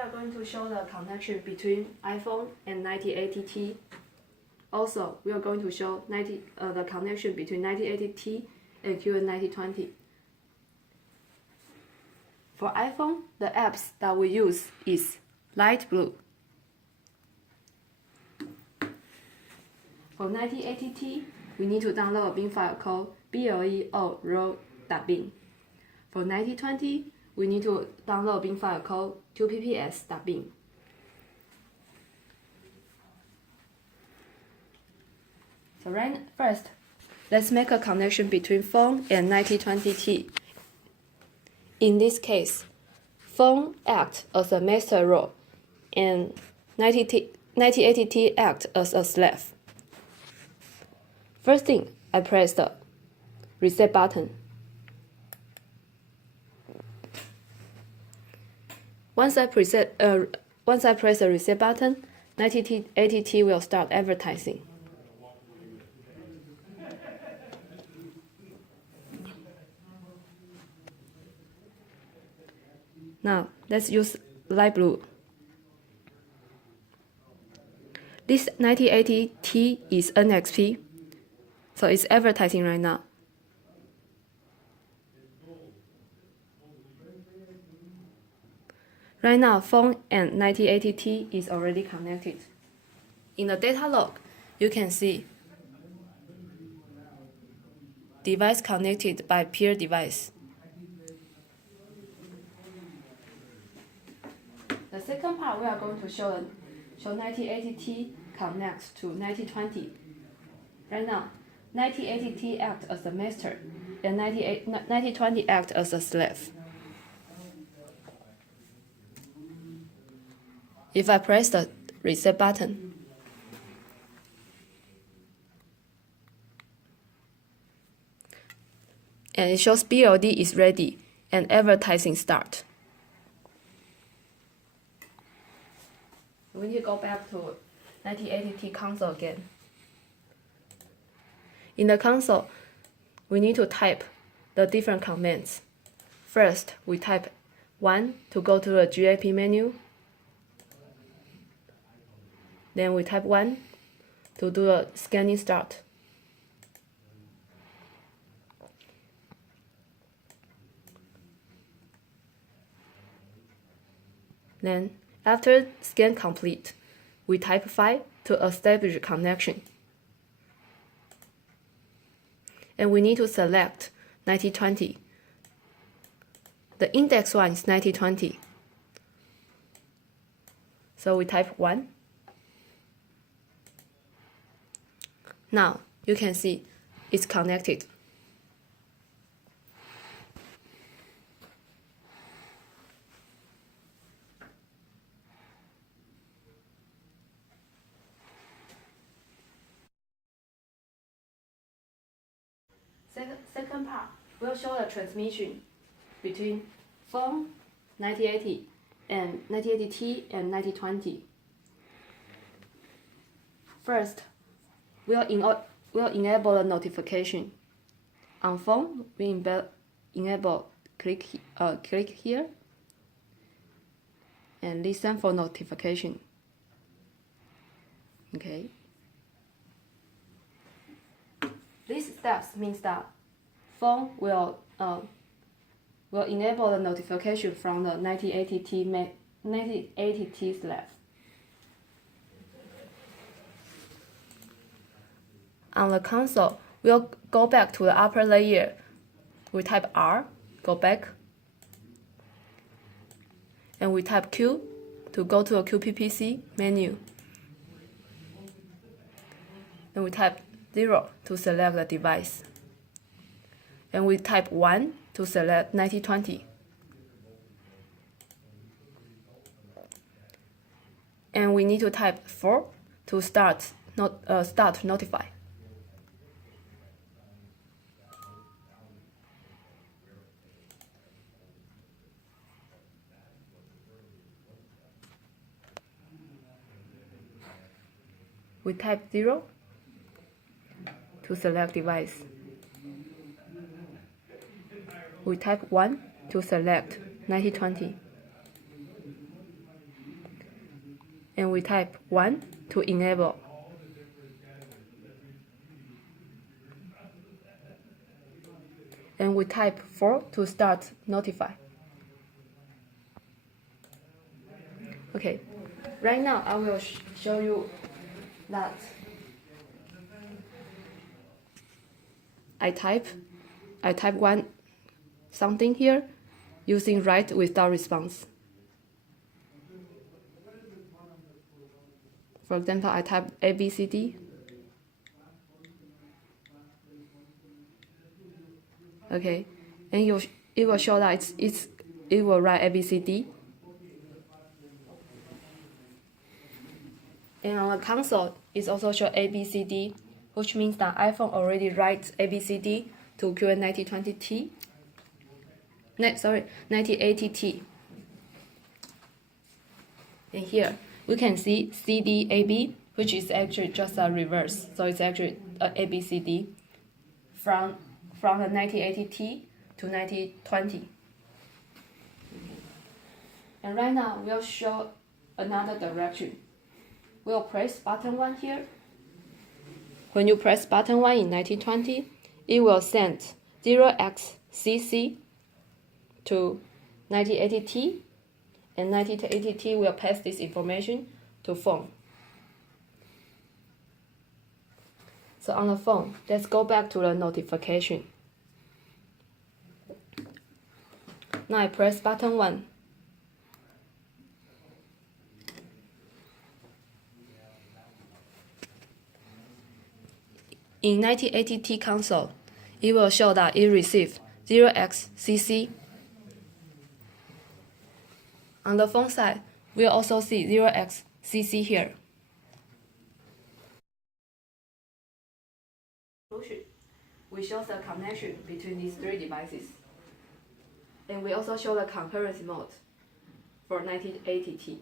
are going to show the connection between iPhone and 9080T. Also, we are going to show the connection between 9080T and QN9020. For iPhone, the apps that we use is light blue. For 9080T, we need to download a bin file called bleo.row.bin. For 9020, we need to download a bin file called 2pps.bin. So first, let's make a connection between phone and 9020T. In this case, phone acts as a master role, and 9080T acts as a slave. First thing, I press the reset button. Once I press the reset button, 9080T will start advertising. Now, let's use light blue. This 9080T is NXP, so it's advertising right now. Right now, phone and 9080T is already connected. In the data log, you can see device connected by peer device. The second part, we are going to show 9080T connects to 9020. Right now, 9080T acts as the master, and 9020 acts as a slave. If I press the reset button, and it shows BLD is ready and advertising start. We need to go back to 9080T console again. In the console, we need to type the different commands. First, we type 1 to go to the GAP menu. Then we type 1 to do a scanning start. Then, after scan complete, we type 5 to establish connection. And we need to select 9020. The index one is 9020. So we type 1. Now, you can see it's connected. Second part will show the transmission between phone 9080 and 9080T and 9020. First, we'll enable the notification. On phone, we enable click here and listen for notification. Okay. These steps means that phone will enable the notification from the 9080T slave. On the console, we'll go back to the upper layer. We type R, go back, and we type Q to go to a QPPC menu. And we type 0 to select the device. And we type 1 to select 9020. And we need to type 4 to start notify. We type 0 to select device. We type 1 to select 9020. and we type 1 to enable. And we type 4 to start notify. Okay, right now I will show you that I type one something here using write without response. For example, I type ABCD. Okay, and it will show that it will write ABCD. And on the console, it also shows ABCD, which means that iPhone already writes ABCD to QN9020T. 9080T. And here we can see CDAB, which is actually just a reverse, so it's actually ABCD from the 9080T to 9020. And right now we'll show another direction. We'll press button 1 here. When you press button 1 in 1920, it will send 0xCC to 9080T, and 9080T will pass this information to phone. So on the phone, let's go back to the notification. Now I press button 1. In 9080T console, it will show that it received 0xCC. On the phone side, we'll also see 0xCC here. We show the connection between these 3 devices. And we also show the concurrency mode for 9080T.